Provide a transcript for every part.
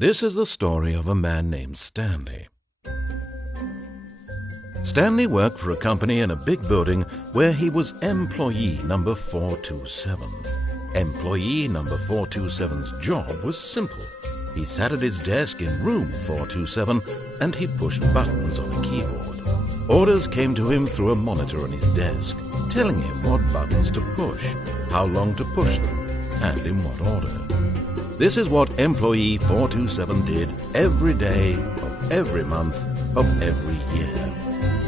This is the story of a man named Stanley. Stanley worked for a company in a big building where he was employee number 427. Employee number 427's job was simple. He sat at his desk in room 427 and he pushed buttons on a keyboard. Orders came to him through a monitor on his desk, telling him what buttons to push, how long to push them, and in what order. This is what employee 427 did every day of every month of every year.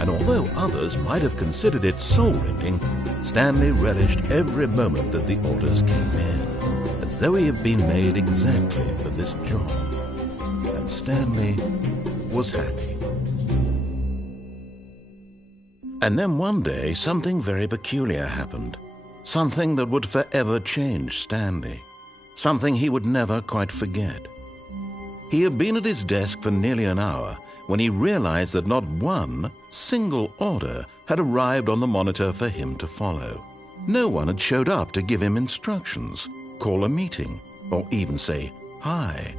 And although others might have considered it soul-rending, Stanley relished every moment that the orders came in, as though he had been made exactly for this job. And Stanley was happy. And then one day, something very peculiar happened. Something that would forever change Stanley. Something he would never quite forget. He had been at his desk for nearly an hour when he realized that not one single order had arrived on the monitor for him to follow. No one had showed up to give him instructions, call a meeting, or even say hi.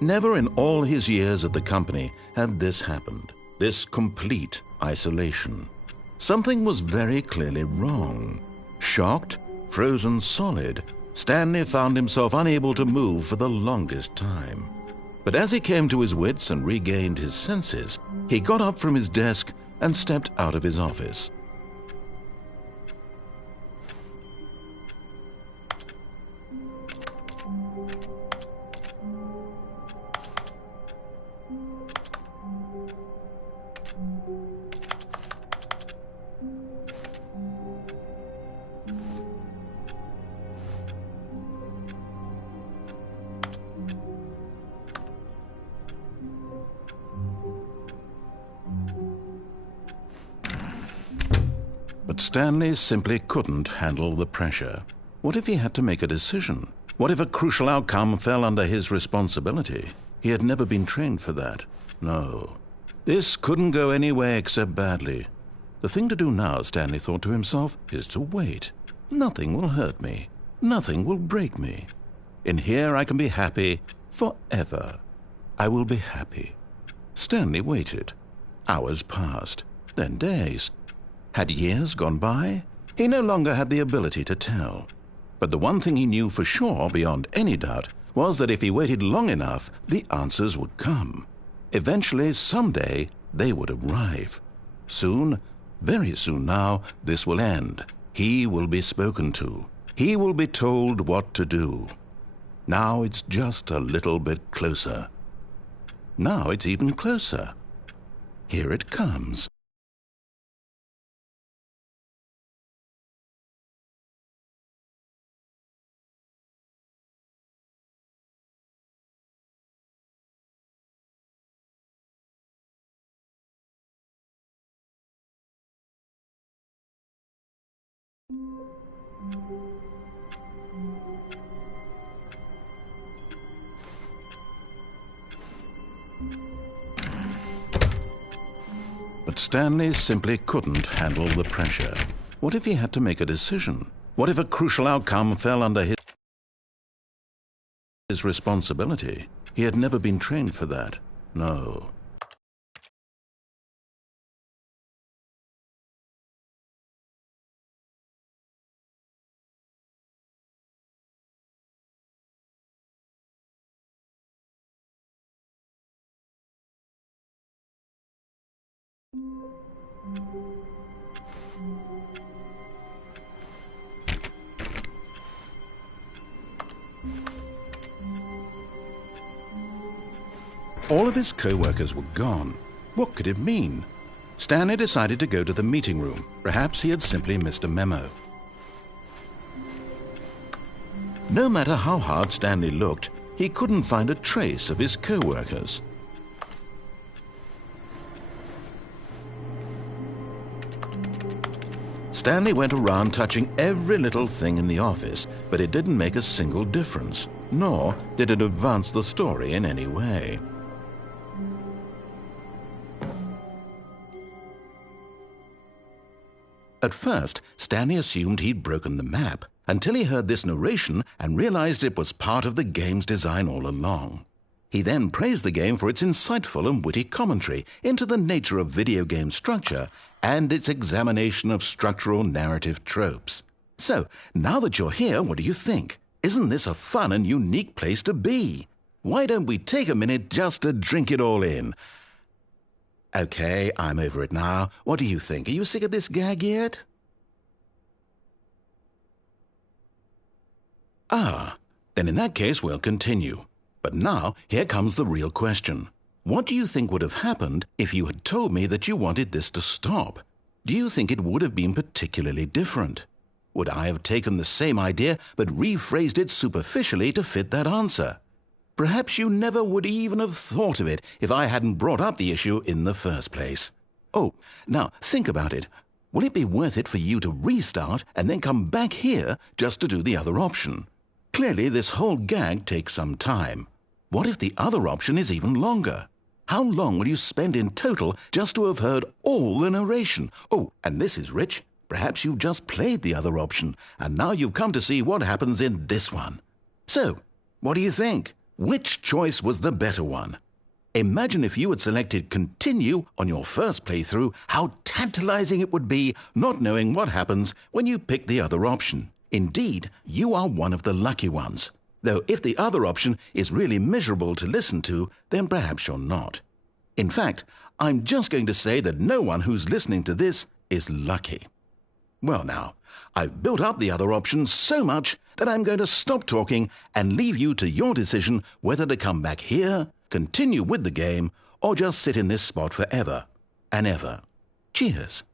Never in all his years at the company had this happened, this complete isolation. Something was very clearly wrong. Shocked, frozen solid, Stanley found himself unable to move for the longest time. But as he came to his wits and regained his senses, he got up from his desk and stepped out of his office. But Stanley simply couldn't handle the pressure. What if he had to make a decision? What if a crucial outcome fell under his responsibility? He had never been trained for that. No. This couldn't go any way except badly. The thing to do now, Stanley thought to himself, is to wait. Nothing will hurt me. Nothing will break me. In here I can be happy forever. I will be happy. Stanley waited. Hours passed, then days. Had years gone by? He no longer had the ability to tell. But the one thing he knew for sure, beyond any doubt, was that if he waited long enough, the answers would come. Eventually, someday, they would arrive. Soon, very soon now, this will end. He will be spoken to. He will be told what to do. Now it's just a little bit closer. Now it's even closer. Here it comes. But Stanley simply couldn't handle the pressure. What if he had to make a decision? What if a crucial outcome fell under his responsibility? He had never been trained for that. No. All of his co-workers were gone. What could it mean? Stanley decided to go to the meeting room. Perhaps he had simply missed a memo. No matter how hard Stanley looked, he couldn't find a trace of his co-workers. Stanley went around touching every little thing in the office, but it didn't make a single difference, nor did it advance the story in any way. At first, Stanley assumed he'd broken the map, until he heard this narration and realized it was part of the game's design all along. He then praised the game for its insightful and witty commentary into the nature of video game structure and its examination of structural narrative tropes. So, now that you're here, what do you think? Isn't this a fun and unique place to be? Why don't we take a minute just to drink it all in? Okay, I'm over it now. What do you think? Are you sick of this gag yet? Ah, then in that case we'll continue. But now, here comes the real question. What do you think would have happened if you had told me that you wanted this to stop? Do you think it would have been particularly different? Would I have taken the same idea but rephrased it superficially to fit that answer? Perhaps you never would even have thought of it if I hadn't brought up the issue in the first place. Oh, now think about it. Will it be worth it for you to restart and then come back here just to do the other option? Clearly, this whole gag takes some time. What if the other option is even longer? How long will you spend in total just to have heard all the narration? Oh, and this is rich. Perhaps you've just played the other option, and now you've come to see what happens in this one. So, what do you think? Which choice was the better one? Imagine if you had selected Continue on your first playthrough, how tantalizing it would be not knowing what happens when you pick the other option. Indeed, you are one of the lucky ones. Though if the other option is really miserable to listen to, then perhaps you're not. In fact, I'm just going to say that no one who's listening to this is lucky. Well now, I've built up the other option so much that I'm going to stop talking and leave you to your decision whether to come back here, continue with the game, or just sit in this spot forever and ever. Cheers.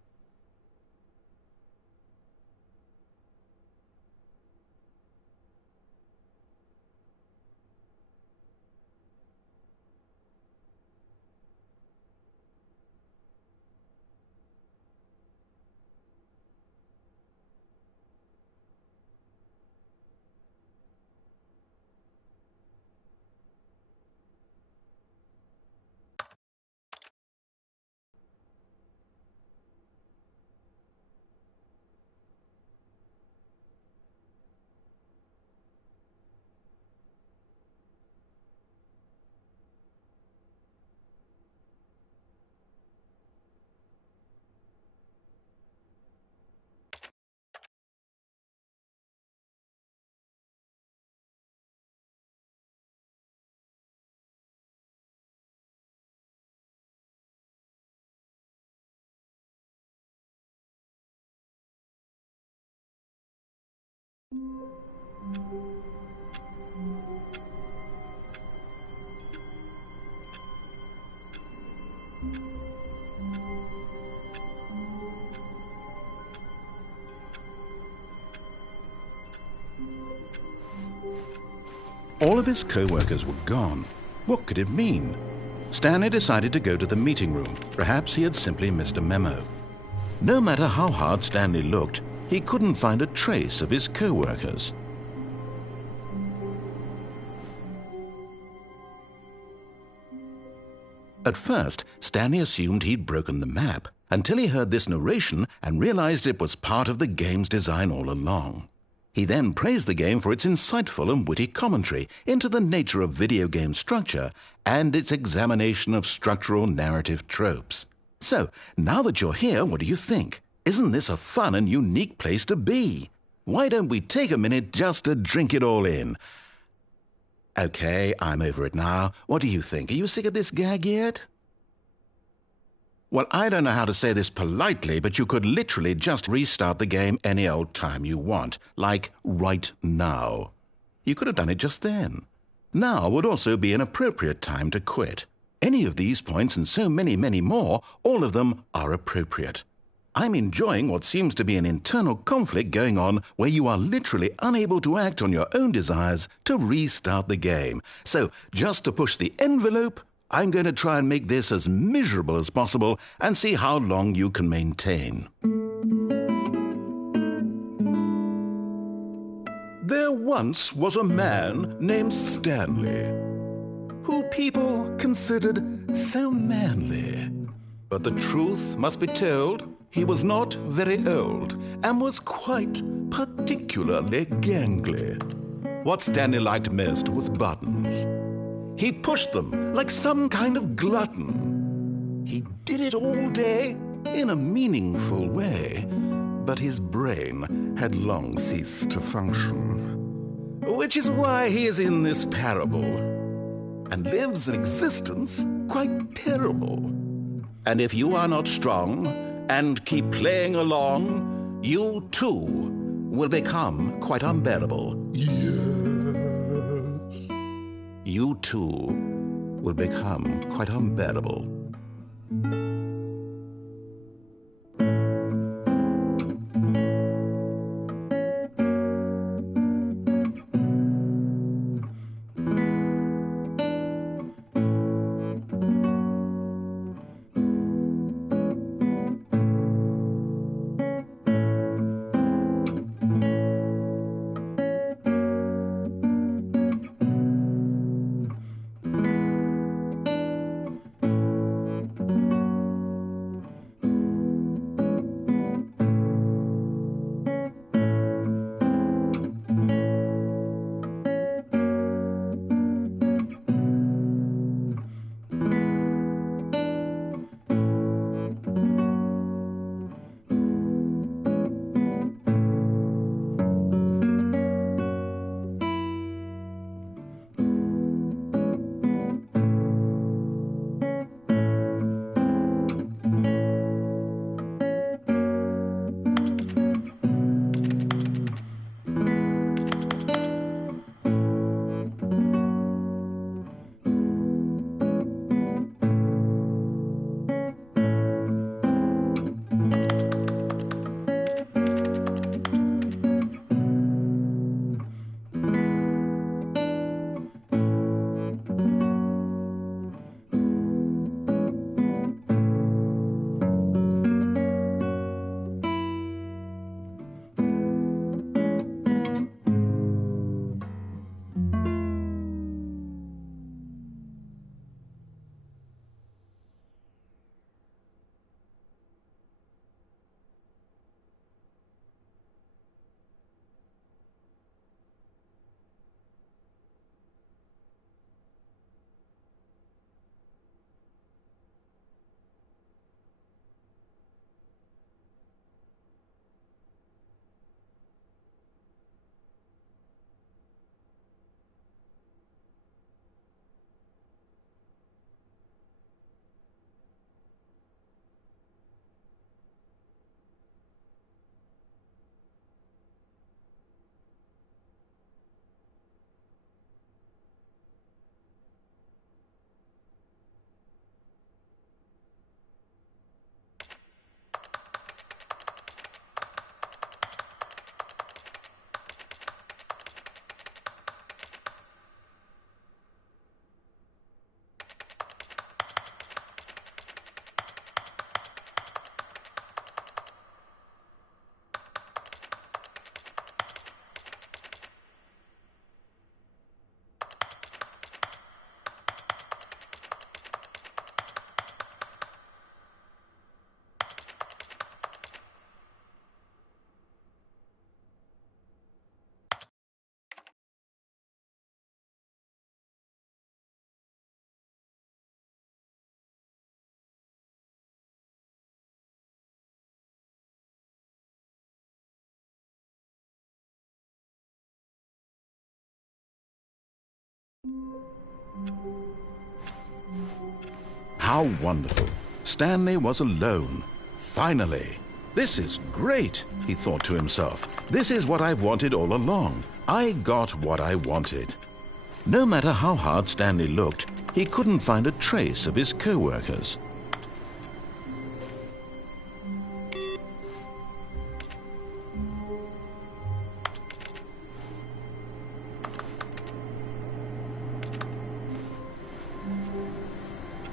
All of his co-workers were gone. What could it mean? Stanley decided to go to the meeting room. Perhaps he had simply missed a memo. No matter how hard Stanley looked, he couldn't find a trace of his co-workers. At first, Stanley assumed he'd broken the map, until he heard this narration and realized it was part of the game's design all along. He then praised the game for its insightful and witty commentary into the nature of video game structure and its examination of structural narrative tropes. So, now that you're here, what do you think? Isn't this a fun and unique place to be? Why don't we take a minute just to drink it all in? Okay, I'm over it now. What do you think? Are you sick of this gag yet? Well, I don't know how to say this politely, but you could literally just restart the game any old time you want, like right now. You could have done it just then. Now would also be an appropriate time to quit. Any of these points and so many, many more, all of them are appropriate. I'm enjoying what seems to be an internal conflict going on where you are literally unable to act on your own desires to restart the game. So, just to push the envelope, I'm going to try and make this as miserable as possible and see how long you can maintain. There once was a man named Stanley, who people considered so manly. But the truth must be told, he was not very old and was quite particularly gangly. What Stanley liked most was buttons. He pushed them like some kind of glutton. He did it all day in a meaningful way, but his brain had long ceased to function. Which is why he is in this parable and lives an existence quite terrible. And if you are not strong and keep playing along, you too will become quite unbearable. Yes. You too will become quite unbearable. How wonderful. Stanley was alone. Finally. This is great, he thought to himself. This is what I've wanted all along. I got what I wanted. No matter how hard Stanley looked, he couldn't find a trace of his co-workers.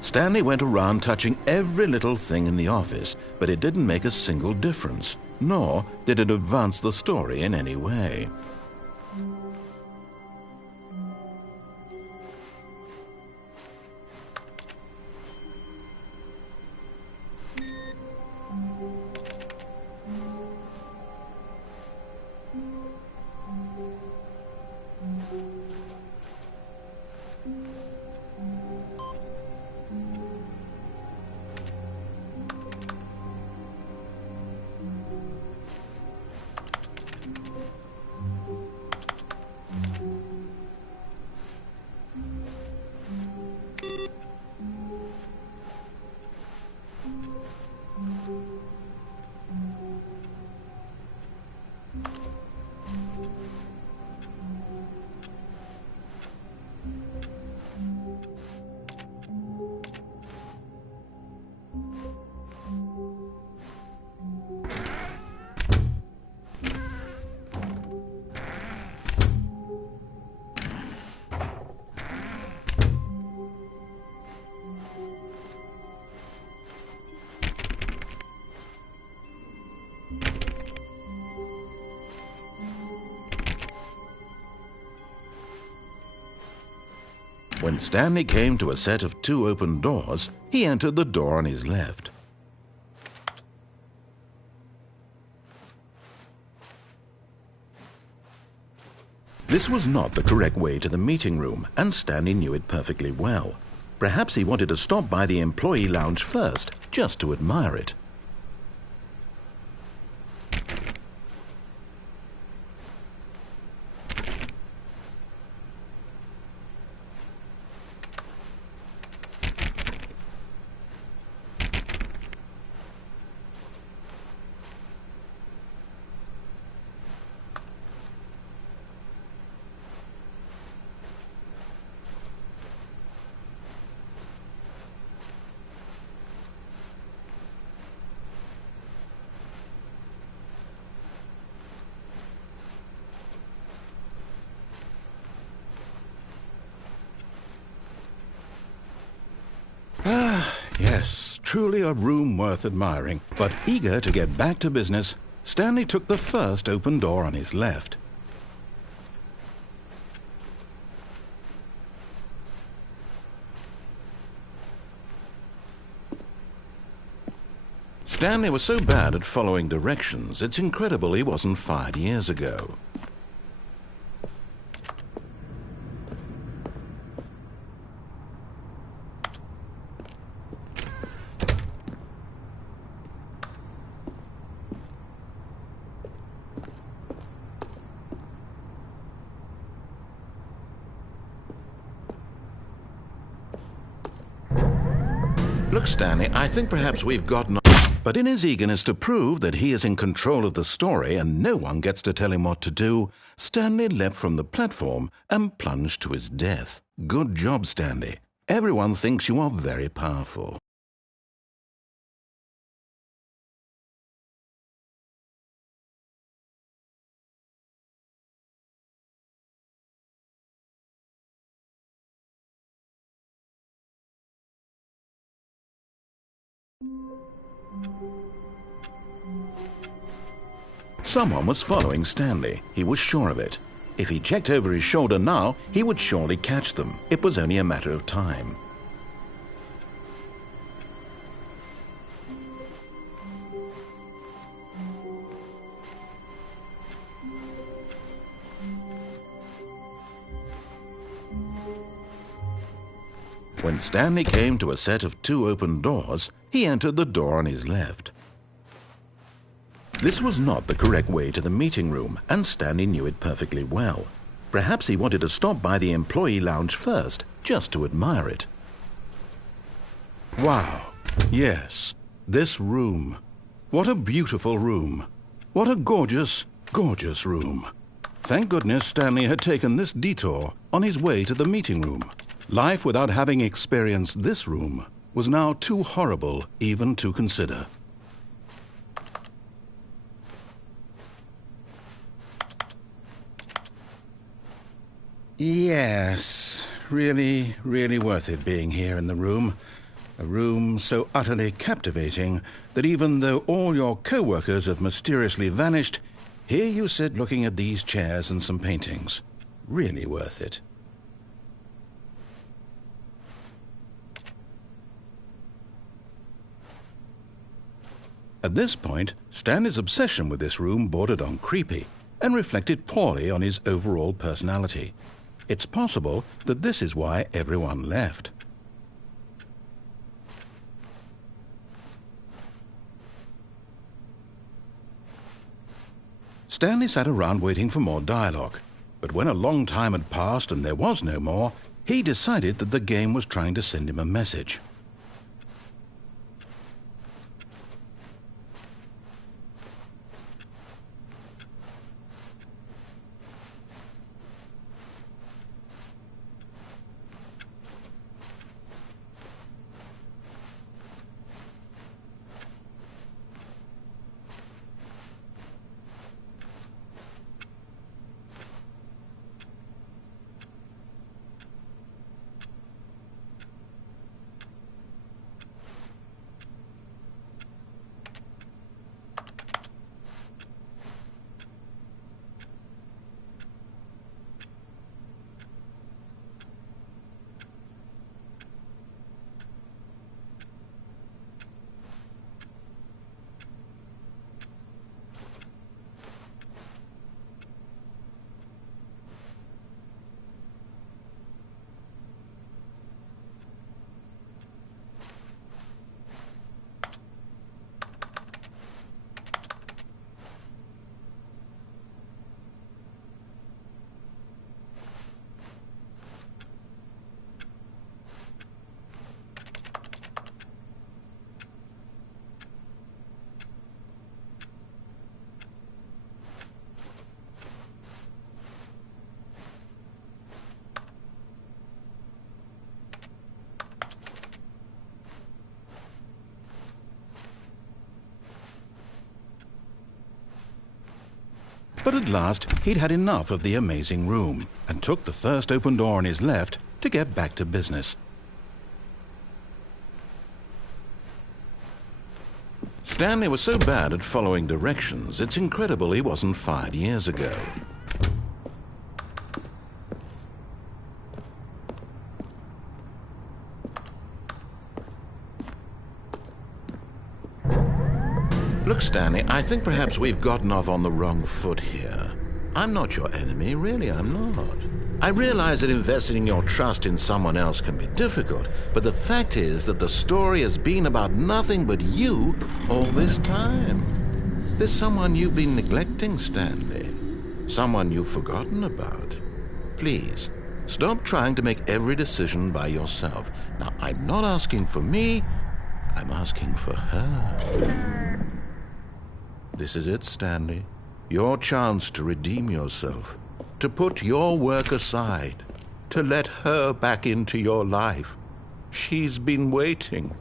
Stanley went around touching every little thing in the office, but it didn't make a single difference, nor did it advance the story in any way. When Stanley came to a set of 2 open doors, he entered the door on his left. This was not the correct way to the meeting room, and Stanley knew it perfectly well. Perhaps he wanted to stop by the employee lounge first, just to admire it. Yes, truly a room worth admiring. But eager to get back to business, Stanley took the first open door on his left. Stanley was so bad at following directions, it's incredible he wasn't fired years ago. Look, Stanley, I think perhaps we've gotten... But in his eagerness to prove that he is in control of the story and no one gets to tell him what to do, Stanley leapt from the platform and plunged to his death. Good job, Stanley. Everyone thinks you are very powerful. Someone was following Stanley. He was sure of it. If he checked over his shoulder now, he would surely catch them. It was only a matter of time. When Stanley came to a set of 2 open doors, he entered the door on his left. This was not the correct way to the meeting room, and Stanley knew it perfectly well. Perhaps he wanted to stop by the employee lounge first, just to admire it. Wow. Yes, this room. What a beautiful room. What a gorgeous, gorgeous room. Thank goodness Stanley had taken this detour on his way to the meeting room. Life without having experienced this room was now too horrible even to consider. Yes, really, really worth it being here in the room. A room so utterly captivating that even though all your co-workers have mysteriously vanished, here you sit looking at these chairs and some paintings. Really worth it. At this point, Stanley's obsession with this room bordered on creepy and reflected poorly on his overall personality. It's possible that this is why everyone left. Stanley sat around waiting for more dialogue, but when a long time had passed and there was no more, he decided that the game was trying to send him a message. But at last, he'd had enough of the amazing room and took the first open door on his left to get back to business. Stanley was so bad at following directions, it's incredible he wasn't fired years ago. Look, Stanley, I think perhaps we've gotten off on the wrong foot here. I'm not your enemy, really, I'm not. I realize that investing your trust in someone else can be difficult, but the fact is that the story has been about nothing but you all this time. There's someone you've been neglecting, Stanley. Someone you've forgotten about. Please, stop trying to make every decision by yourself. Now, I'm not asking for me, I'm asking for her. This is it, Stanley. Your chance to redeem yourself. To put your work aside. To let her back into your life. She's been waiting.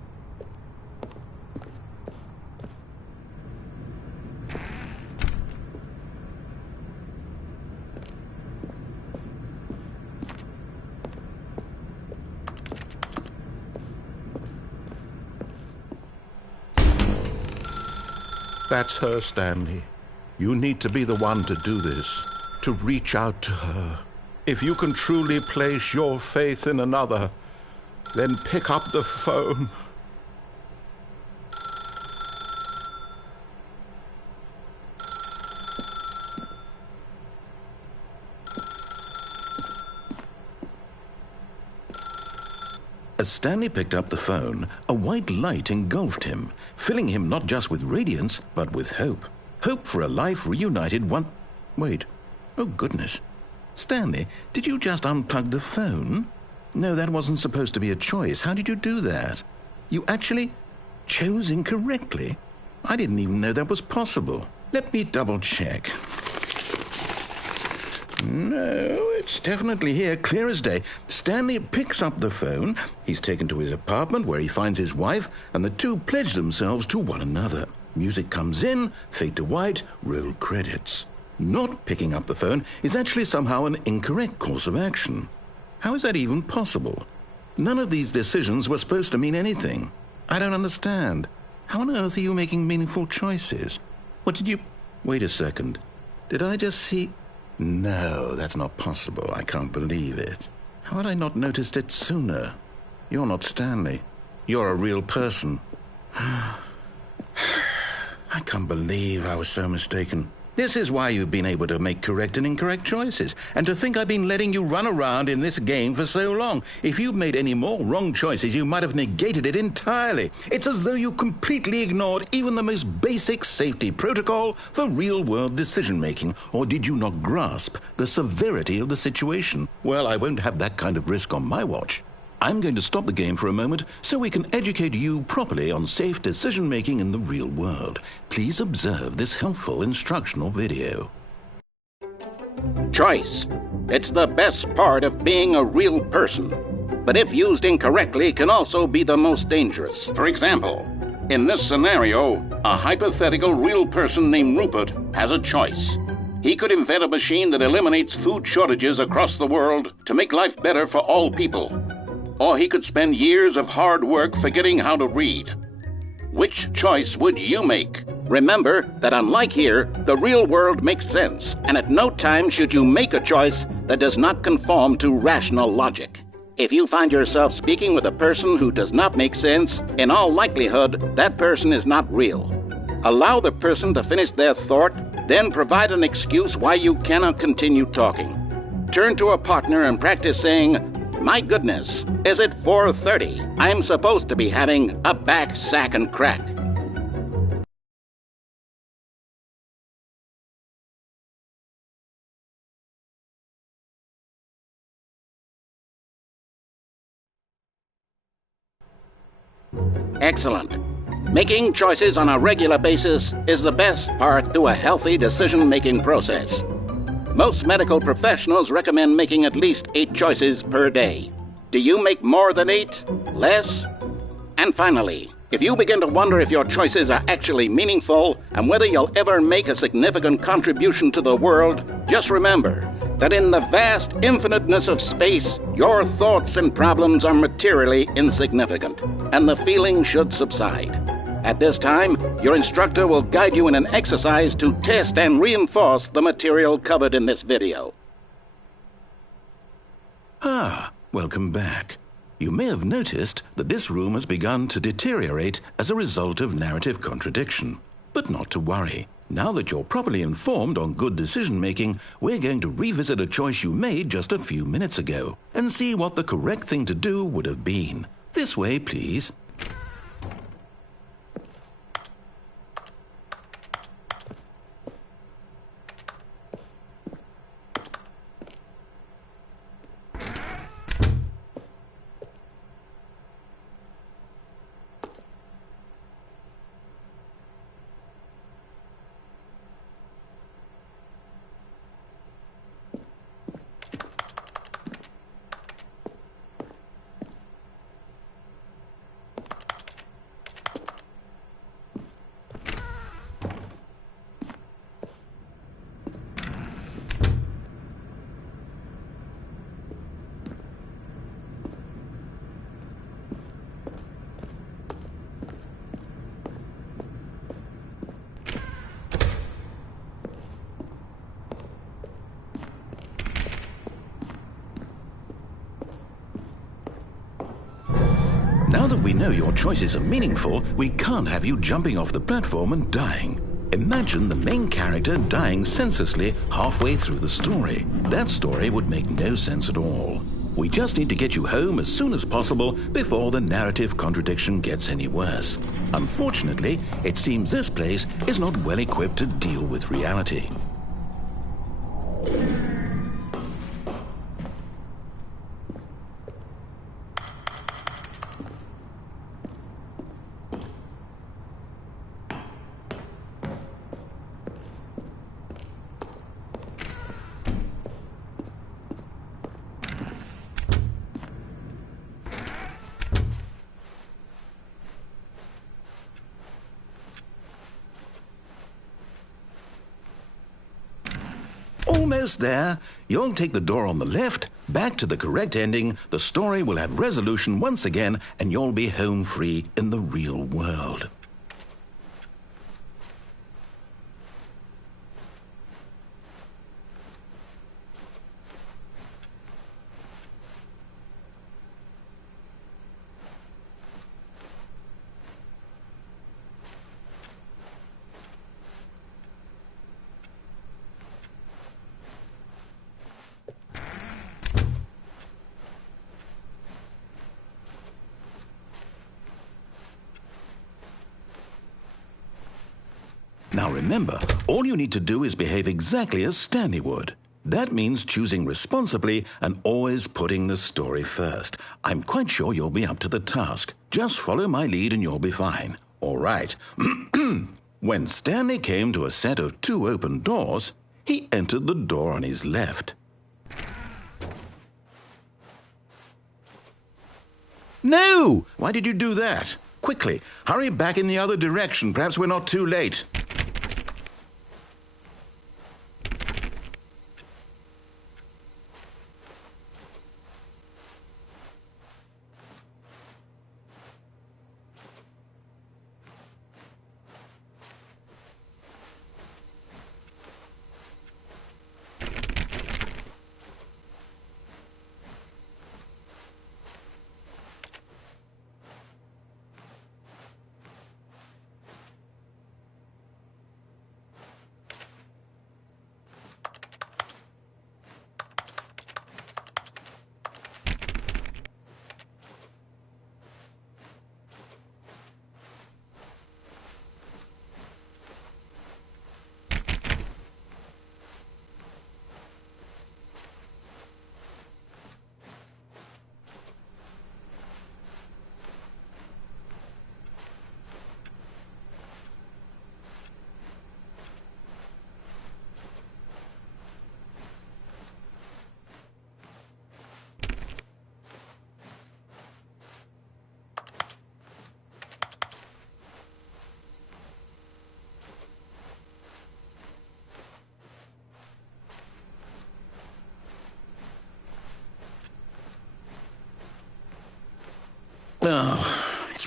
That's her, Stanley. You need to be the one to do this, to reach out to her. If you can truly place your faith in another, then pick up the phone. As Stanley picked up the phone, a white light engulfed him, filling him not just with radiance, but with hope. Hope for a life reunited one... Wait. Oh, goodness. Stanley, did you just unplug the phone? No, that wasn't supposed to be a choice. How did you do that? You actually chose incorrectly? I didn't even know that was possible. Let me double-check. No, it's definitely here, clear as day. Stanley picks up the phone. He's taken to his apartment where he finds his wife, and the two pledge themselves to one another. Music comes in, fade to white, roll credits. Not picking up the phone is actually somehow an incorrect course of action. How is that even possible? None of these decisions were supposed to mean anything. I don't understand. How on earth are you making meaningful choices? What did you... Wait a second. Did I just see... No, that's not possible. I can't believe it. How had I not noticed it sooner? You're not Stanley. You're a real person. I can't believe I was so mistaken. This is why you've been able to make correct and incorrect choices. And to think I've been letting you run around in this game for so long. If you'd made any more wrong choices, you might have negated it entirely. It's as though you completely ignored even the most basic safety protocol for real-world decision-making. Or did you not grasp the severity of the situation? Well, I won't have that kind of risk on my watch. I'm going to stop the game for a moment so we can educate you properly on safe decision-making in the real world. Please observe this helpful instructional video. Choice. It's the best part of being a real person. But if used incorrectly, can also be the most dangerous. For example, in this scenario, a hypothetical real person named Rupert has a choice. He could invent a machine that eliminates food shortages across the world to make life better for all people. Or he could spend years of hard work forgetting how to read. Which choice would you make? Remember that unlike here, the real world makes sense, and at no time should you make a choice that does not conform to rational logic. If you find yourself speaking with a person who does not make sense, in all likelihood, that person is not real. Allow the person to finish their thought, then provide an excuse why you cannot continue talking. Turn to a partner and practice saying, "My goodness, is it 4:30? I'm supposed to be having a back, sack, and crack." Excellent. Making choices on a regular basis is the best part to a healthy decision-making process. Most medical professionals recommend making at least 8 choices per day. Do you make more than 8? Less? And finally, If you begin to wonder if your choices are actually meaningful and whether you'll ever make a significant contribution to the world, just remember that in the vast infiniteness of space, your thoughts and problems are materially insignificant, and the feeling should subside. At this time, your instructor will guide you in an exercise to test and reinforce the material covered in this video. Ah, welcome back. You may have noticed that this room has begun to deteriorate as a result of narrative contradiction. But not to worry. Now that you're properly informed on good decision-making, we're going to revisit a choice you made just a few minutes ago and see what the correct thing to do would have been. This way, please. Now that we know your choices are meaningful, we can't have you jumping off the platform and dying. Imagine the main character dying senselessly halfway through the story. That story would make no sense at all. We just need to get you home as soon as possible before the narrative contradiction gets any worse. Unfortunately, it seems this place is not well equipped to deal with reality. Almost there. You'll take the door on the left, back to the correct ending, the story will have resolution once again, and you'll be home free in the real world. Now remember, all you need to do is behave exactly as Stanley would. That means choosing responsibly and always putting the story first. I'm quite sure you'll be up to the task. Just follow my lead and you'll be fine. All right. When Stanley came to a set of 2 open doors, he entered the door on his left. No! Why did you do that? Quickly, hurry back in the other direction. Perhaps we're not too late.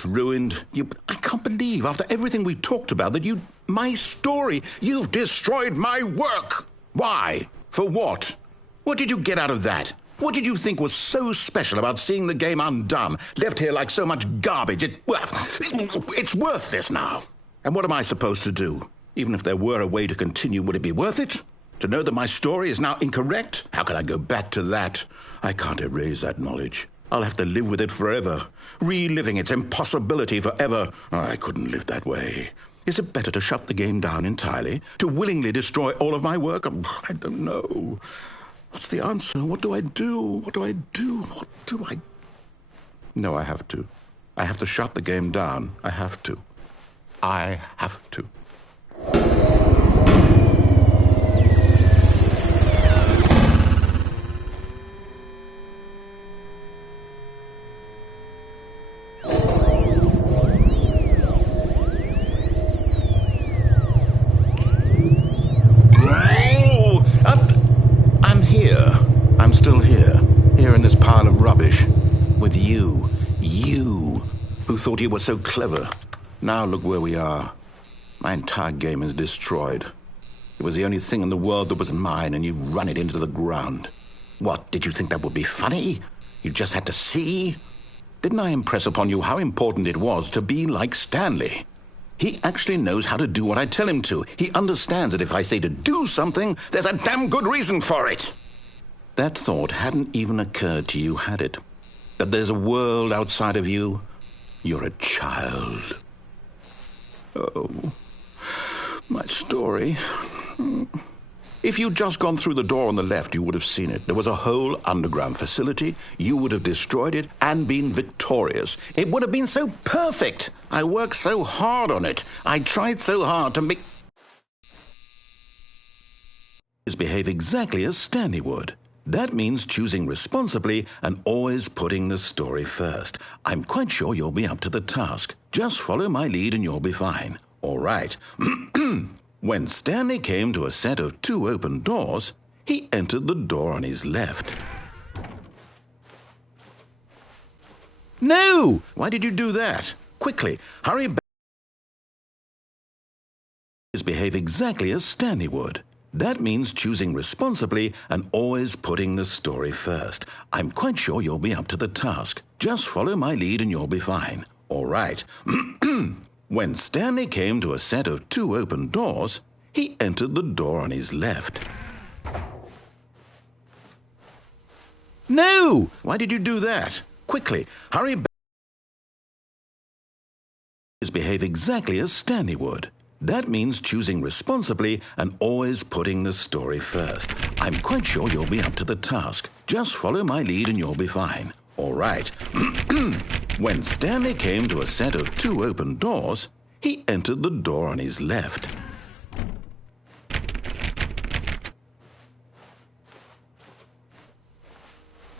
it's ruined. I can't believe, after everything we talked about, that my story, you've destroyed my work. Why? For what? What did you get out of that? What did you think was so special about seeing the game undone, left here like so much garbage? It's worthless now. And what am I supposed to do? Even if there were a way to continue, would it be worth it? To know that my story is now incorrect? How can I go back to that? I can't erase that knowledge. I'll have to live with it forever, reliving its impossibility forever. I couldn't live that way. Is it better to shut the game down entirely? To willingly destroy all of my work? I don't know. What's the answer? What do I do? What do I do? What do I... No, I have to. I have to shut the game down. I have to. I have to. I'm still here in this pile of rubbish, with you who thought you were so clever. Now look where we are. My entire game is destroyed. It was the only thing in the world that was mine, and you've run it into the ground. What, did you think that would be funny? You just had to see? Didn't I impress upon you how important it was to be like Stanley? He actually knows how to do what I tell him to. He understands that if I say to do something, there's a damn good reason for it. That thought hadn't even occurred to you, had it? That there's a world outside of you? You're a child. Oh, my story. If you'd just gone through the door on the left, you would have seen it. There was a whole underground facility. You would have destroyed it and been victorious. It would have been so perfect. I worked so hard on it. I tried so hard to make... behave exactly as Stanley would. That means choosing responsibly and always putting the story first. I'm quite sure you'll be up to the task. Just follow my lead and you'll be fine. All right. When Stanley came to a set of 2 open doors, he entered the door on his left. No! Why did you do that? Quickly, hurry back. Behave exactly as Stanley would. That means choosing responsibly and always putting the story first. I'm quite sure you'll be up to the task. Just follow my lead and you'll be fine. All right. When Stanley came to a set of 2 open doors, he entered the door on his left. No! Why did you do that? Quickly, hurry back. Behave exactly as Stanley would. That means choosing responsibly and always putting the story first. I'm quite sure you'll be up to the task. Just follow my lead and you'll be fine. All right. When Stanley came to a set of 2 open doors, he entered the door on his left.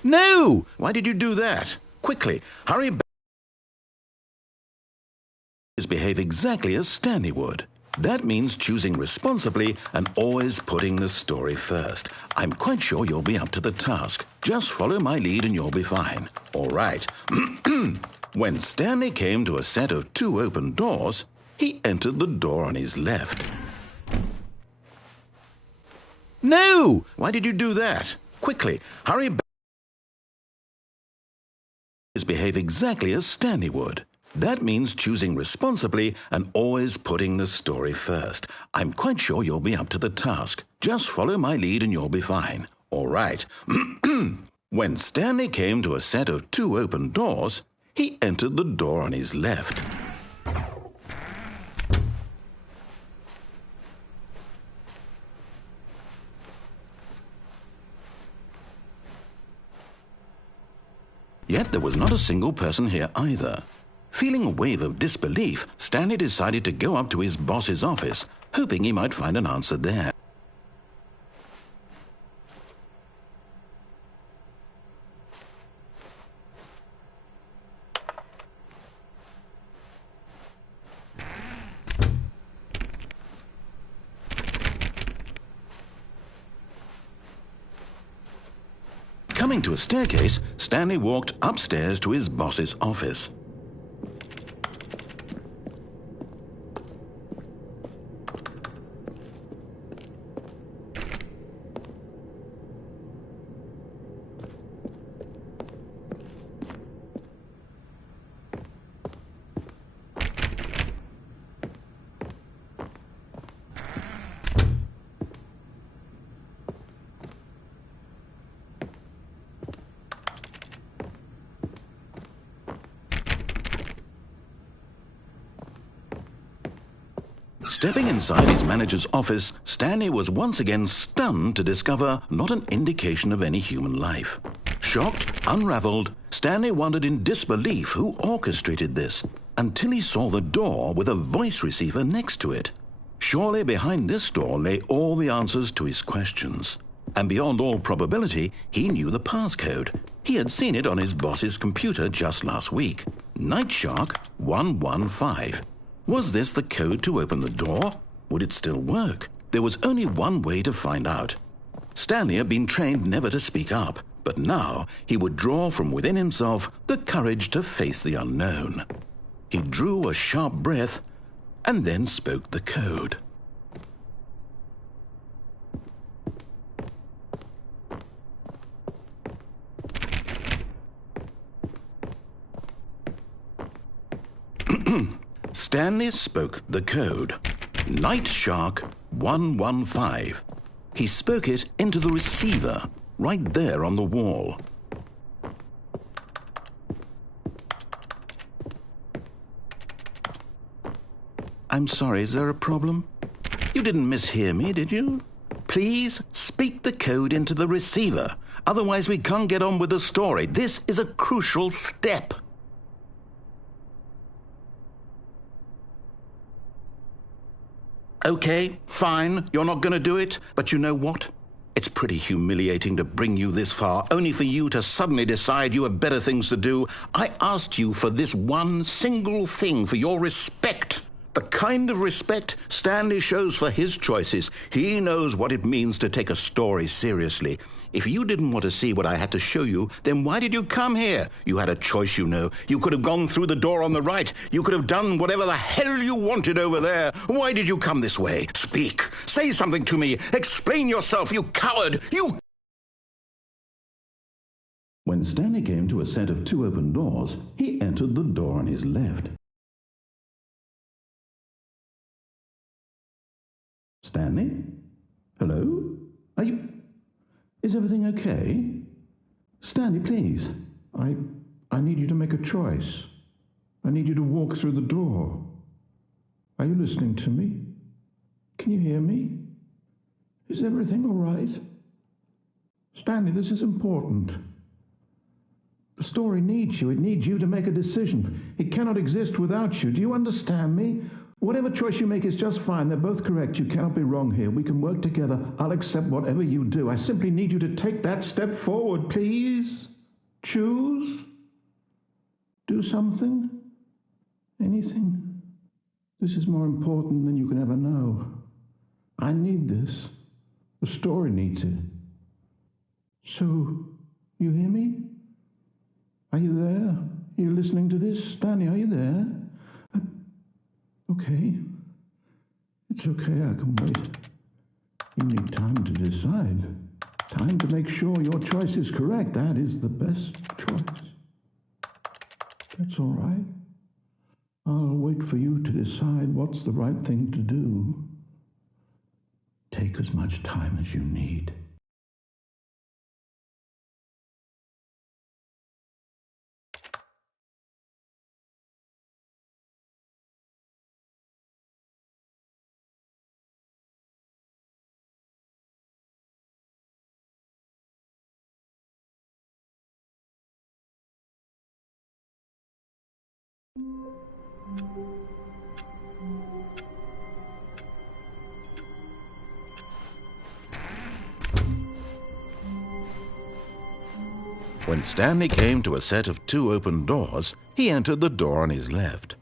No! Why did you do that? Quickly, hurry back. Behave exactly as Stanley would. That means choosing responsibly and always putting the story first. I'm quite sure you'll be up to the task. Just follow my lead and you'll be fine. All right. When Stanley came to a set of 2 open doors, he entered the door on his left. No! Why did you do that? Quickly, hurry back. Behave exactly as Stanley would. That means choosing responsibly and always putting the story first. I'm quite sure you'll be up to the task. Just follow my lead and you'll be fine. All right. When Stanley came to a set of 2 open doors, he entered the door on his left. Yet there was not a single person here either. Feeling a wave of disbelief, Stanley decided to go up to his boss's office, hoping he might find an answer there. Coming to a staircase, Stanley walked upstairs to his boss's office. Stepping inside his manager's office, Stanley was once again stunned to discover not an indication of any human life. Shocked, unraveled, Stanley wondered in disbelief who orchestrated this, until he saw the door with a voice receiver next to it. Surely behind this door lay all the answers to his questions. And beyond all probability, he knew the passcode. He had seen it on his boss's computer just last week. Nightshark 115. Was this the code to open the door? Would it still work? There was only one way to find out. Stanley had been trained never to speak up, but now he would draw from within himself the courage to face the unknown. He drew a sharp breath and then spoke the code. Stanley spoke the code. Nightshark 115. He spoke it into the receiver, right there on the wall. I'm sorry, is there a problem? You didn't mishear me, did you? Please speak the code into the receiver. Otherwise we can't get on with the story. This is a crucial step. Okay, fine, you're not going to do it, but you know what? It's pretty humiliating to bring you this far, only for you to suddenly decide you have better things to do. I asked you for this one single thing, for your respect. The kind of respect Stanley shows for his choices. He knows what it means to take a story seriously. If you didn't want to see what I had to show you, then why did you come here? You had a choice, you know. You could have gone through the door on the right. You could have done whatever the hell you wanted over there. Why did you come this way? Speak. Say something to me. Explain yourself, you coward. You... When Stanley came to a set of 2 open doors, he entered the door on his left. Stanley? Hello? Are you... Is everything okay? Stanley, please. I need you to make a choice. I need you to walk through the door. Are you listening to me? Can you hear me? Is everything all right? Stanley, this is important. The story needs you. It needs you to make a decision. It cannot exist without you. Do you understand me? Whatever choice you make is just fine. They're both correct. You cannot be wrong here. We can work together. I'll accept whatever you do. I simply need you to take that step forward, please. Choose. Do something. Anything. This is more important than you can ever know. I need this. The story needs it. So, you hear me? Are you there? Are you listening to this? Stanley, are you there? Okay. It's okay, I can wait. You need time to decide. Time to make sure your choice is correct. That is the best choice. That's all right. I'll wait for you to decide what's the right thing to do. Take as much time as you need. When Stanley came to a set of 2 open doors, he entered the door on his left.